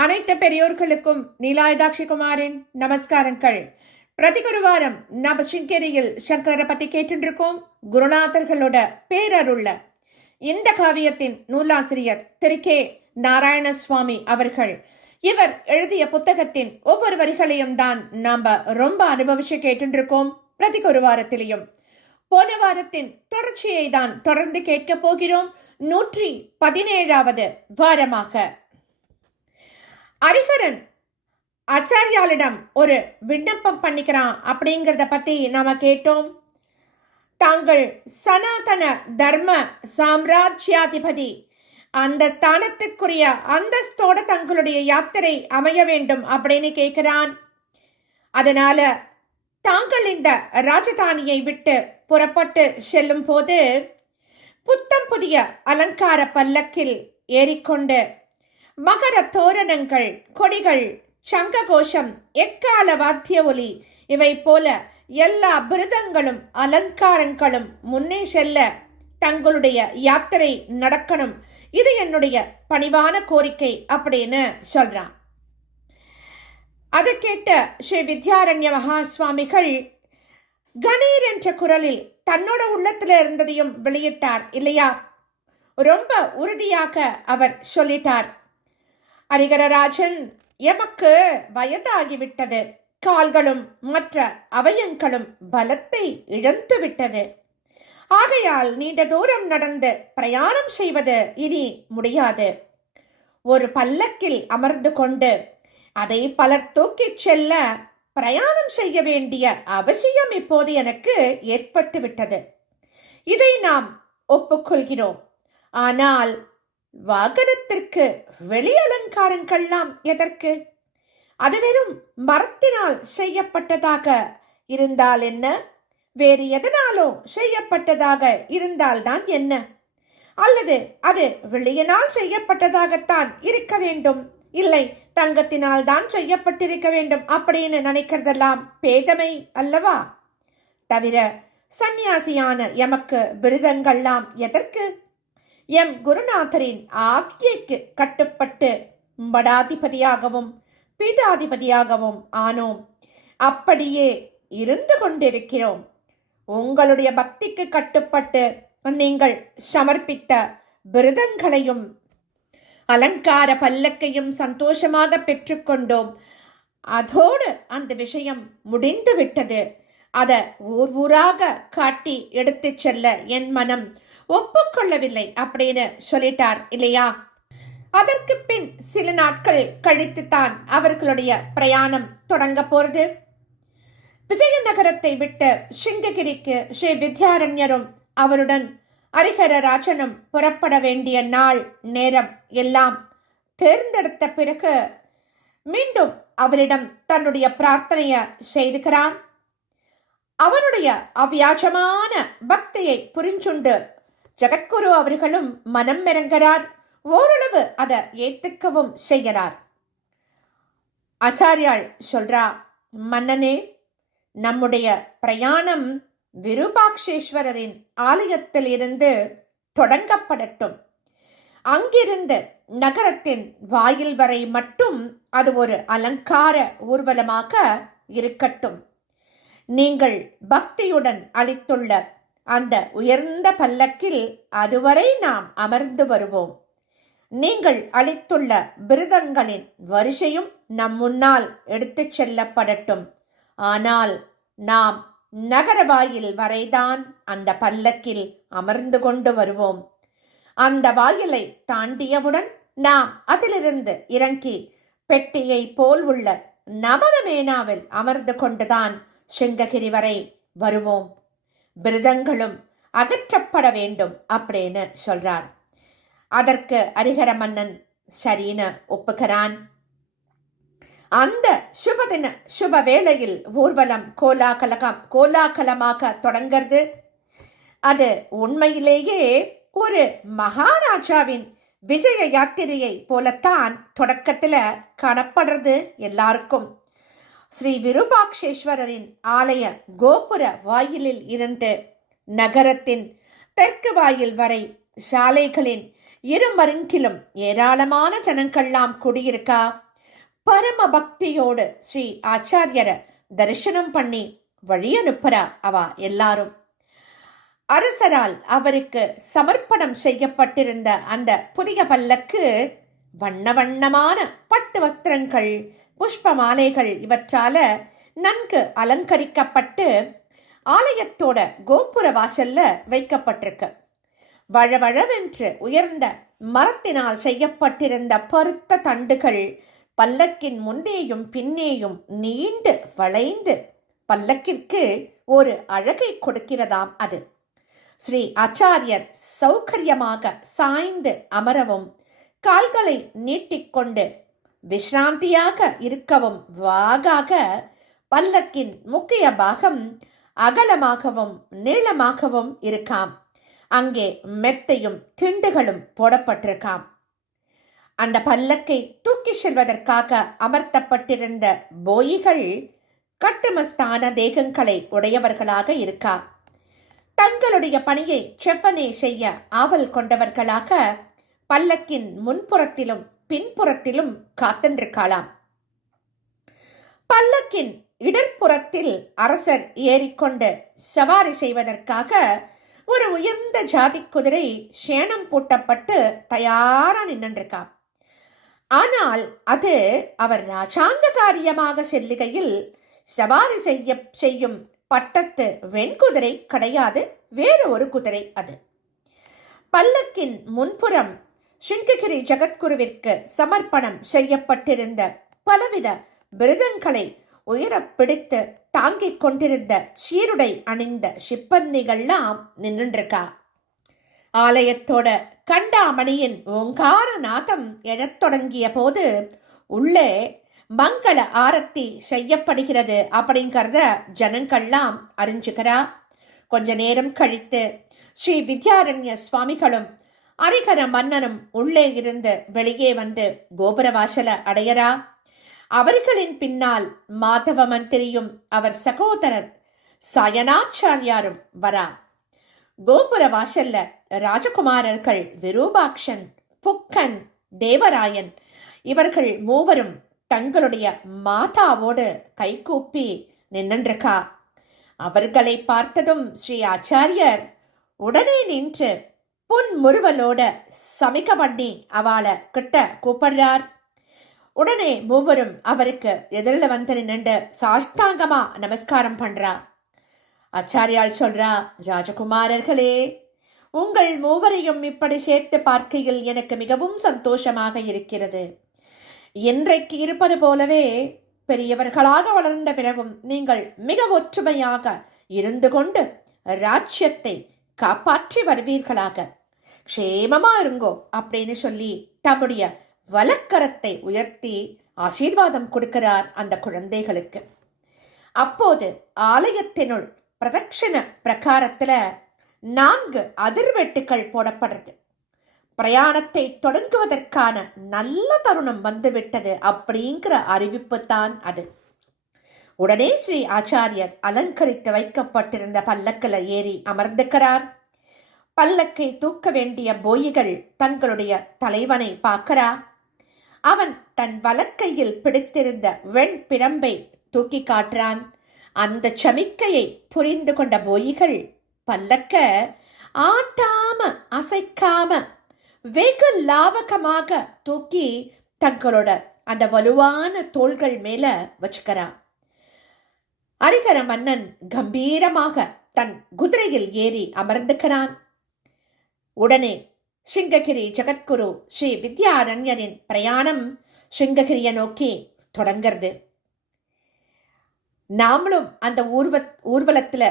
அனைத்து பெரியோர்களுக்கும் நீலாயதாட்சி குமாரின் நமஸ்காரங்கள். பிரதி குருவாரம் நம்ம சிங்கேரியில் சங்கரரை பத்தி கேட்டுருக்கோம் குருநாதர்களோட பேரருள்ள இந்த காவியத்தின் நூலாசிரியர் திரு கே. நாராயண சுவாமி அவர்கள். இவர் எழுதிய புத்தகத்தின் ஒவ்வொரு வரிகளையும் தான் நாம ரொம்ப அனுபவிச்சு கேட்டுருக்கோம் பிரதி குருவாரத்திலையும் போன வாரத்தின் தொடர்ச்சியை தான் தொடர்ந்து கேட்க போகிறோம். நூற்றி பதினேழாவது வாரமாக அரிகரன் ஆச்சாரியாளிடம் ஒரு விண்ணப்பம் பண்ணிக்கிறான் அப்படிங்கிறத பத்தி நாம கேட்டோம். தாங்கள் சனாதன தர்ம சாம்ராஜ்யாதிபதி. அந்த ஸ்தானத்துக்குரிய அந்தஸ்தோட தங்களுடைய யாத்திரை அமைய வேண்டும் அப்படின்னு கேட்கிறான் அதனால தாங்கள் இந்த ராஜதானியை விட்டு புறப்பட்டு செல்லும் போது புத்தம் புதிய அலங்கார பல்லக்கில் ஏறிக்கொண்டு மகர தோரணங்கள் கொடிகள் சங்க கோஷம் எக்கால வாத்திய ஒலி இவை போல எல்லா பிருதங்களும் அலங்காரங்களும் முன்னே செல்ல தங்களுடைய யாத்திரை நடக்கணும். இது என்னுடைய பணிவான கோரிக்கை அப்படின்னு சொல்றான். அதை கேட்ட ஸ்ரீ வித்யாரண்ய மகாஸ்வாமிகள் கணீர் என்ற குரலில் தன்னோட உள்ளத்துல இருந்ததையும் வெளியிட்டார் இல்லையா? ரொம்ப உறுதியாக அவர் சொல்லிட்டார். அரிகரராஜன் எமக்கு வயதாகிவிட்டது. கால்களும் மற்ற அவயங்களும் பலத்தை இழந்து விட்டது. ஆகையால் நீண்ட தூரம் நடந்து பிரயாணம் செய்வது இனி முடியாது. ஒரு பல்லக்கில் அமர்ந்து கொண்டு அதை பலர் தூக்கிச் செல்ல பிரயாணம் செய்ய வேண்டிய அவசியம் இப்போது எனக்கு ஏற்பட்டுவிட்டது. இதை நாம் ஒப்புக்கொள்கிறோம். ஆனால் வாகனத்திற்கு வெளி அலங்காரங்கள்லாம் எதற்கு? அது வெறும் மரத்தினால் செய்யப்பட்டதாக இருந்தால் என்ன? வேறு எதனாலோ செய்யப்பட்டதாக இருந்தால்தான் என்ன? அல்லது அது வெளியினால் செய்யப்பட்டதாகத்தான் இருக்க வேண்டும். இல்லை தங்கத்தினால் தான் செய்யப்பட்டிருக்க வேண்டும் அப்படின்னு நினைக்கிறதெல்லாம் பேதமை அல்லவா? தவிர சந்நியாசியான எமக்கு விருதங்கள்லாம் எதற்கு? எம். குருநாதரின் ஆக்ஞைக்கு கட்டுப்பட்டு மடாதிபதியாகவும் பீடாதிபதியாகவும் ஆனோம். அப்படியே இருந்து கொண்டிருக்கிறோம். உங்களுடைய பக்திக்கு கட்டுப்பட்டு நீங்கள் சமர்ப்பித்த விருதங்களையும் அலங்கார பல்லக்கையும் சந்தோஷமாக பெற்றுக்கொண்டோம். அதோடு அந்த விஷயம் முடிந்து விட்டது அத ஊர் ஊராக காட்டி எடுத்துச் செல்ல என் மனம் ஒப்புக்கொள்ளவில்லை அப்படின்னு சொல்லிட்டார் இல்லையா? அதற்கு பின் சில நாட்கள் கழித்துத்தான் அவர்களுடைய பிரயாணம் தொடங்க போறது. விஜயநகரத்தை விட்டு சிங்ககிரிக்கு ஸ்ரீ வித்யாரண்யரும் அவருடன் அரிகரராஜனும் புறப்பட வேண்டிய நாள் நேரம் எல்லாம் தேர்ந்தெடுத்த பிறகு மீண்டும் அவரிடம் தன்னுடைய பிரார்த்தனைய செய்துகிறான். அவனுடைய அவ்வியாஜமான பக்தியை புரிஞ்சுண்டு ஜெகத்குரு அவர்களும் மனம் இறங்குறார் ஓரளவு அதை ஏத்துக்கவும் செய்கிறார். ஆச்சாரியாள் சொல்றா மன்னனே நம்முடைய பிரயாணம் விருபாக்ஷேஸ்வரரின் ஆலயத்தில் இருந்து தொடங்கப்படட்டும். அங்கிருந்து நகரத்தின் வாயில் வரை மட்டும் அது ஒரு அலங்கார ஊர்வலமாக இருக்கட்டும். நீங்கள் பக்தியுடன் அளித்துள்ள அந்த உயர்ந்த பல்லக்கில் அதுவரை நாம் அமர்ந்து வருவோம். நீங்கள் அளித்துள்ள விருதங்களின் வரிசையும் நம் முன்னால் எடுத்துச் செல்லப்படட்டும். ஆனால் நாம் நகர வாயில் வரைதான் அந்த பல்லக்கில் அமர்ந்து கொண்டு வருவோம். அந்த வாயிலை தாண்டியவுடன் நாம் அதிலிருந்து இறங்கி பெட்டியை போல் உள்ள நவரமேனாவில் அமர்ந்து கொண்டுதான் சிங்ககிரி வரை வருவோம். விரதங்களும் அகற்றப்பட வேண்டும் அப்படின்னு சொல்றார். அதற்கு அரிகர மன்னன் சரின்னு ஒப்புகிறான் அந்த சுபதின சுப வேளையில் ஊர்வலம் கோலாகலகம் கோலாகலமாக தொடங்கிறது. அது உண்மையிலேயே ஒரு மகாராஜாவின் விஜய யாத்திரையை போலத்தான் தொடக்கத்துல காணப்படுறது எல்லாருக்கும். ஸ்ரீ விருபாக்ஷேஸ்வரரின் ஆலய கோபுர வாயிலில் இருந்து நகரத்தின் தெற்கு வாயில் வரை சாலைகளின் இருமருங்கிலும் ஏராளமான ஜனங்கள்லாம் குடியிருக்கா? பரம பக்தியோடு ஸ்ரீ ஆச்சாரியரை தரிசனம் பண்ணி வழி அனுப்புறா அவ எல்லாரும். அரசரால் அவருக்கு சமர்ப்பணம் செய்யப்பட்டிருந்த அந்த புதிய பல்லக்கு வண்ண வண்ணமான பட்டு வஸ்திரங்கள் புஷ்ப மாலைகள் இவற்றால நன்கு அலங்கரிக்கப்பட்டு ஆலயத்தோட கோபுர வாசல்ல வைக்கப்பட்டிருக்கு. வழவழவென்று உயர்ந்த மரத்தினால் செய்யப்பட்டிருந்த பருத்த தண்டுகள் பல்லக்கின் முன்னேயும் பின்னேயும் நீண்டு வளைந்து பல்லக்கிற்கு ஒரு அழகை கொடுக்கிறதாம் அது. ஸ்ரீ ஆச்சாரியர் சௌகரியமாக சாய்ந்து அமரவும் கால்களை நீட்டிக்கொண்டு விஷ்ராந்தியாக இருக்கவும் வாகாக பல்லக்கின் முக்கிய பாகம் அகலமாகவும் நீளமாகவும் இருக்காம். அங்கே மெத்தையும் திண்டுகளும் போடப்பட்டிருக்காம். அந்த பல்லக்கை தூக்கி செல்வதற்காக அமர்த்தப்பட்டிருந்த போயிகள் கட்டுமஸ்தான தேகங்களை உடையவர்களாக இருக்கா? தங்களுடைய பணியை செவ்வனே செய்ய ஆவல் கொண்டவர்களாக பல்லக்கின் முன்புறத்திலும் பின்புறத்திலும் காத்திருக்கலாம். பல்லக்கின் இடர்ப்புறத்தில் அரசர் ஏறிக்கொண்டு சவாரி செய்வதற்காக ஒரு உயர்ந்த ஜாதி குதிரை சேணம் பூட்டப்பட்டு தயாரா நின்றிருக்கா ஆனால் அது அவர் ராஜாங்க காரியமாக செல்லுகையில் சவாரி செய்ய செய்யும் பட்டத்து வெண்குதிரை கிடையாது. வேறு ஒரு குதிரை அது. பல்லக்கின் முன்புறம் சிங்ககிரி ஜெகத்குருவிற்கு சமர்ப்பணம் செய்யப்பட்டிருந்த பலவித விருதங்களை உயரப் பிடித்து தாங்கிக் கொண்டிருந்த சீருடை அணிந்த சிப்பந்திகள்லாம் நின்றுருக்கா. ஆலயத்தோட கண்டாமணியின் ஓங்கார நாதம் எழத் தொடங்கிய போது உள்ளே மங்கள ஆரத்தி செய்யப்படுகிறது அப்படிங்கறத ஜனங்கள்லாம் அறிஞ்சுக்கிறா. கொஞ்ச நேரம் கழித்து ஸ்ரீ வித்யாரண்ய சுவாமிகளும் அரிகர மன்னனும் உள்ளே இருந்து வெளியே வந்து கோபுர வாசல அடையரா? அவர்களின் பின்னால் மாதவ மந்திரியும் அவர் சகோதரர் சயனாச்சாரியாரும் வரா. கோபுர வாசல்ல ராஜகுமாரர்கள் விரூபாக்ஷன் புக்கன் தேவராயன் இவர்கள் மூவரும் தங்களுடைய மாதாவோடு கைகூப்பி நின்றிருக்கா அவர்களை பார்த்ததும் ஸ்ரீ ஆச்சாரியர் உடனே நின்று புன்முறுவலோட சமிக்க பண்ணி அவளை கிட்ட கூப்பிடுறார். உடனே மூவரும் அவருக்கு எதிரில் வந்து நின்று சாஷ்டாங்கமா நமஸ்காரம் பண்றா. ஆச்சாரியால் சொல்றா ராஜகுமாரர்களே உங்கள் மூவரையும் இப்படி சேர்த்து பார்க்கையில் எனக்கு மிகவும் சந்தோஷமாக இருக்கிறது. இன்றைக்கு இருப்பது போலவே பெரியவர்களாக வளர்ந்த பிறகும் நீங்கள் மிக ஒற்றுமையாக இருந்து கொண்டு ராஜ்யத்தை காப்பாற்றி வருவீர்களாக. க்ஷேமமா இருங்கோ அப்படின்னு சொல்லி தம்முடைய வலக்கரத்தை உயர்த்தி ஆசீர்வாதம் கொடுக்கிறார் அந்த குழந்தைகளுக்கு. அப்போது ஆலயத்தினுள் பிரதட்சிண பிரகாரத்துல நான்கு அதிர்வெட்டுக்கள் போடப்படுறது பிரயாணத்தை தொடங்குவதற்கான நல்ல தருணம் வந்துவிட்டது அப்படிங்கிற அறிவிப்பு தான் அது. உடனே ஸ்ரீ ஆச்சாரியர் அலங்கரித்து வைக்கப்பட்டிருந்த பல்லக்கில் ஏறி அமர்ந்துக்கிறார் பல்லக்கை தூக்க வேண்டிய போயிகள் தங்களுடைய தலைவனை பார்க்கிறா? அவன் தன் வலக்கையில் பிடித்திருந்த வெண் பிரம்பை தூக்கி காட்டுறான். அந்த சமிக்கையை புரிந்து கொண்ட போயிகள் பல்லக்க ஆட்டாம அசைக்காம வெகு லாவகமாக தூக்கி தங்களோட அந்த வலுவான தோள்கள் மேல வச்சுக்கிறா. அரிகர மன்னன் கம்பீரமாக தன் குதிரையில் ஏறி அமர்ந்துக்கிறான். உடனே சிங்ககிரி ஜெகத்குரு ஸ்ரீ வித்யாரண்யரின் பிரயாணம் சிங்ககிரியை நோக்கி தொடங்கிறது. நாமளும் அந்த ஊர்வ ஊர்வலத்துல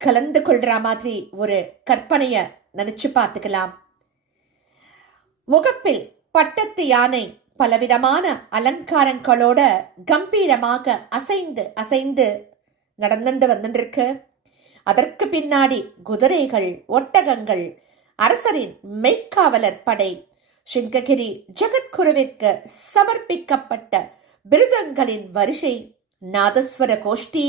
கலந்து கொள்ற மாதிரி ஒரு கற்பனையை நினைச்சு பார்த்துக்கலாம். முகப்பில் பட்டத்து யானை பலவிதமான அலங்காரங்களோட கம்பீரமாக அசைந்து அசைந்து நடந்துட்டு வந்துருக்கு அதற்கு பின்னாடி குதிரைகள் ஒட்டகங்கள் அரசரின் மெய்க்காவலர் படை. சிங்ககிரி ஜெகத்குருவிற்கு சமர்ப்பிக்கப்பட்ட பிருதங்களின் வரிசை நாதஸ்வர கோஷ்டி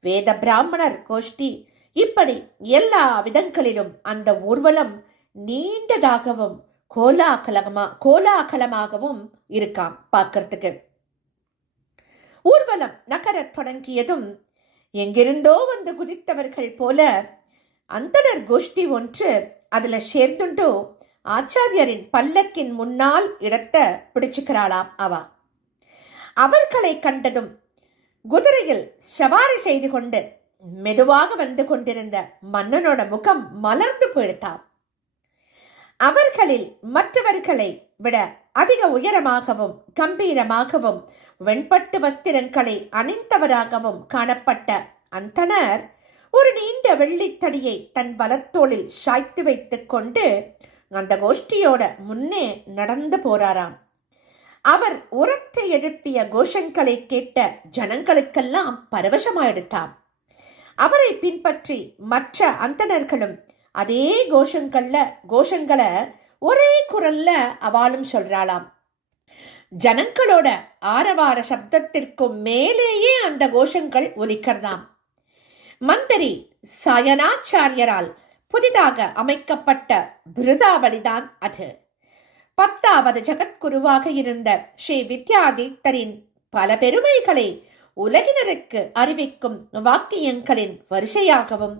வேத பிராமணர் கோஷ்டி. இப்படி எல்லா விதங்களிலும் அந்த ஊர்வலம் நீண்டதாகவும் கோலாகலமா கோலாகலமாகவும் இருக்காம் பார்க்கறதுக்கு. ஊர்வலம் நகரத் தொடங்கியதும் எங்கிருந்தோ வந்து குதித்தவர்கள் போல அந்தனர் கோஷ்டி ஒன்று அதுல சேர்ந்துண்டு ஆச்சாரியரின் பல்லக்கின் முன்னால் இடத்த பிடிச்சுக்கிறாளாம் அவ. அவர்களை கண்டதும் குதிரையில் சவாரி செய்து கொண்டு மெதுவாக வந்து கொண்டிருந்த மன்னனோட முகம் மலர்ந்து போயிடுத்தாம். அவர்களில் மற்றவர்களை விட அதிக உயரமாகவும் கம்பீரமாகவும் வெண்பட்டு வஸ்திரங்களை அணிந்தவராகவும் காணப்பட்ட அந்தனர் ஒரு நீண்ட வெள்ளித்தடியை தன் வலத்தோளில் சாய்த்து வைத்துக் கொண்டு அந்த கோஷ்டியோட முன்னே நடந்து போறாராம். அவர் உரத்தை எழுப்பிய கோஷங்களை கேட்ட ஜனங்களுக்கெல்லாம் பரவசமாயிடுத்தாம் அவரை பின்பற்றி மற்ற அந்தணர்களும் அதே கோஷங்கள்ல கோஷங்களை ஒரே குரல்ல அவளும் சொல்றாளாம். ஜனங்களோட ஆரவார சப்தத்திற்கும் மேலேயே அந்த கோஷங்கள் ஒலிக்கிறதாம். மந்திரி சயனாச்சாரியரால் புதிதாக அமைக்கப்பட்ட பிருதாவளிதான் அது. பத்தாவது ஜகத்குருவாக இருந்த ஸ்ரீ வித்யாதித்தரின் பல பெருமைகளை உலகினருக்கு அறிவிக்கும் வாக்கியங்களின் வரிசையாகவும்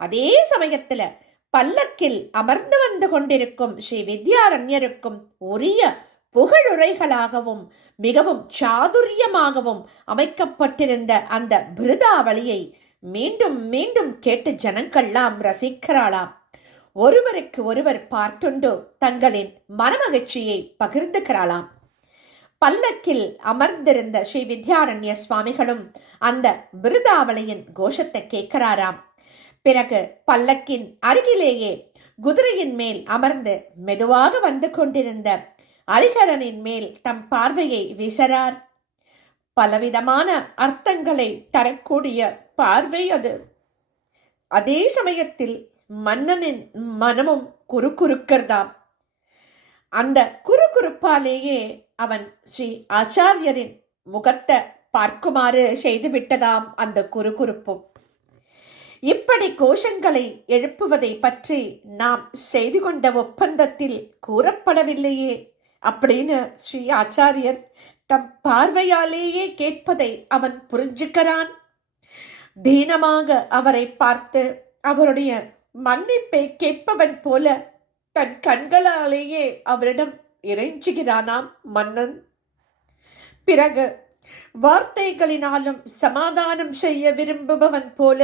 அதே சமயத்துல பல்லக்கில் அமர்ந்து வந்து கொண்டிருக்கும் ஸ்ரீ வித்யாரண்யருக்கும் உரிய புகழுரைகளாகவும் மிகவும் சாதுரியமாகவும் அமைக்கப்பட்டிருந்த அந்த பிருதாவளியை மீண்டும் மீண்டும் கேட்டு ஜனங்கள்லாம் ரசிக்கிறாளாம் ஒருவருக்கு ஒருவர் பார்த்துண்டு தங்களின் மனமகிழ்ச்சியை பகிர்ந்துக்கிறாளாம். பல்லக்கில் அமர்ந்திருந்த ஸ்ரீ வித்யாரண்ய சுவாமிகளும் அந்த விருதாவளியின் கோஷத்தை கேட்கிறாராம். பிறகு பல்லக்கின் அருகிலேயே குதிரையின் மேல் அமர்ந்து மெதுவாக வந்து கொண்டிருந்த அரிகரனின் மேல் தம் பார்வையை வீசறார். பலவிதமான அர்த்தங்களை தரக்கூடிய பார்வை அது. அதே சமயத்தில் மன்னனின் மனமும் குறுகுறுக்கிறதாம் அந்த குறுகுறுப்பாலேயே அவன் ஸ்ரீ ஆச்சாரியரின் முகத்தை பார்க்குமாறு செய்து விட்டதாம் அந்த குறுகுறுப்பும் இப்படி கோஷங்களை எழுப்புவதை பற்றி நாம் செய்து கொண்ட ஒப்பந்தத்தில் கூறப்படவில்லையே. அப்படின்னு ஸ்ரீ ஆச்சாரியர் தம் பார்வையாலேயே கேட்பதை அவன் புரிஞ்சுக்கிறான். தீனமாக அவரை பார்த்து அவருடைய மன்னிப்பை கேட்பவன் போல தன் கண்களாலேயே அவரிடம் இறைஞ்சுகிறானாம் மன்னன். பிறகு வார்த்தைகளினாலும் சமாதானம் செய்ய விரும்புபவன் போல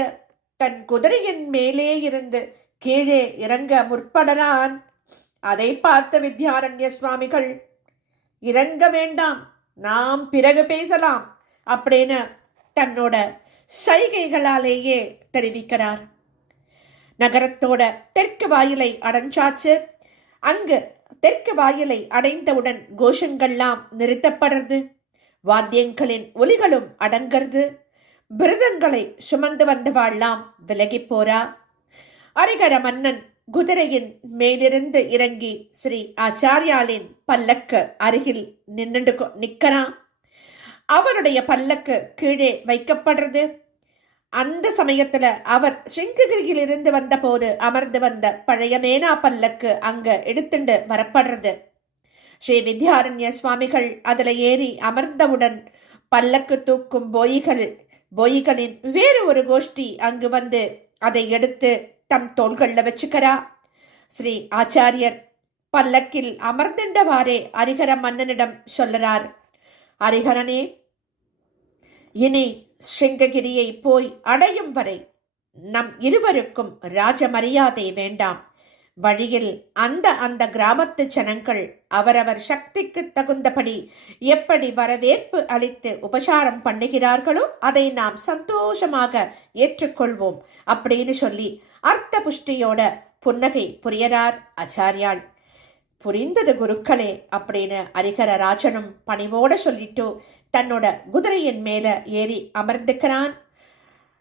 தன் குதிரையின் மேலே இருந்து கீழே இறங்க முற்படறான். அதை பார்த்த வித்யாரண்ய சுவாமிகள் இறங்க வேண்டாம் நாம் பிறகு பேசலாம் அப்படின்னு தன்னோட சைகைகளாலேயே தெரிவிக்கிறார். நகரத்தோட தெற்கு வாயிலை அடைஞ்சாச்சு. அங்கு தெற்கு வாயிலை அடைந்தவுடன் கோஷங்கள்லாம் நிறுத்தப்படுறது. வாத்தியங்களின் ஒலிகளும் அடங்கிறது. பிரதங்களை சுமந்து வந்தவாள்லாம் விலகி போறா. அரிகர மன்னன் குதிரையின் மேலிருந்து இறங்கி ஸ்ரீ ஆச்சாரியாளின் பல்லக்கு அருகில் நின்று நிற்கிறான். அவருடைய பல்லக்கு கீழே வைக்கப்படுறது. அந்த சமயத்துல அவர் சிங்ககிரியில் இருந்து வந்தபோது அமர்ந்து வந்த பழைய மேனா பல்லக்கு அங்க எடுத்துண்டு வரப்படுறது. ஸ்ரீ வித்யாரண்ய சுவாமிகள் அதுல ஏறி அமர்ந்தவுடன் பல்லக்கு தூக்கும் பொய்கள் பொய்களின் வேறு ஒரு கோஷ்டி அங்கு வந்து அதை எடுத்து தம் தோள்கள்ல வச்சுக்கிறா. ஸ்ரீ ஆச்சாரியர் பல்லக்கில் அமர்ந்தின்றவாறே அரிகர மன்னனிடம் சொல்லுறார் ஹரிஹரனே இனி சிங்ககிரியை போய் அடையும் வரை நம் இருவருக்கும் ராஜ மரியாதை வேண்டாம். வழியில் அந்த அந்த கிராமத்து ஜனங்கள் அவரவர் சக்திக்கு தகுந்தபடி எப்படி வரவேற்பு அளித்து உபசாரம் பண்ணுகிறார்களோ அதை நாம் சந்தோஷமாக ஏற்றுக்கொள்வோம் அப்படின்னு சொல்லி அர்த்த புஷ்டியோட புன்னகை புரியறார் ஆச்சாரியாள் புரிந்தது குருக்களே அப்படின்னு அரிகர ராஜனும் பணிவோட சொல்லிட்டு தன்னோட குதிரையின் மேல ஏறி அமர்ந்துக்கிறான்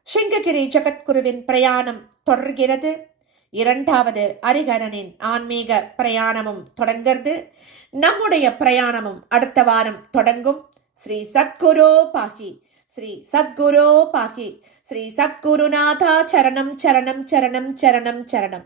சிங்ககிரி ஜெகத்குருவின் பிரயாணம் தொடர்கிறது. இரண்டாவது அரிகரனின் ஆன்மீக பிரயாணமும் தொடங்கிறது நம்முடைய பிரயாணமும் அடுத்த வாரம் தொடங்கும். ஸ்ரீ சத்குரு பாகி ஸ்ரீ சத்குரு பாகி ஸ்ரீ சத்குருநாதா சரணம் சரணம் சரணம் சரணம் சரணம்.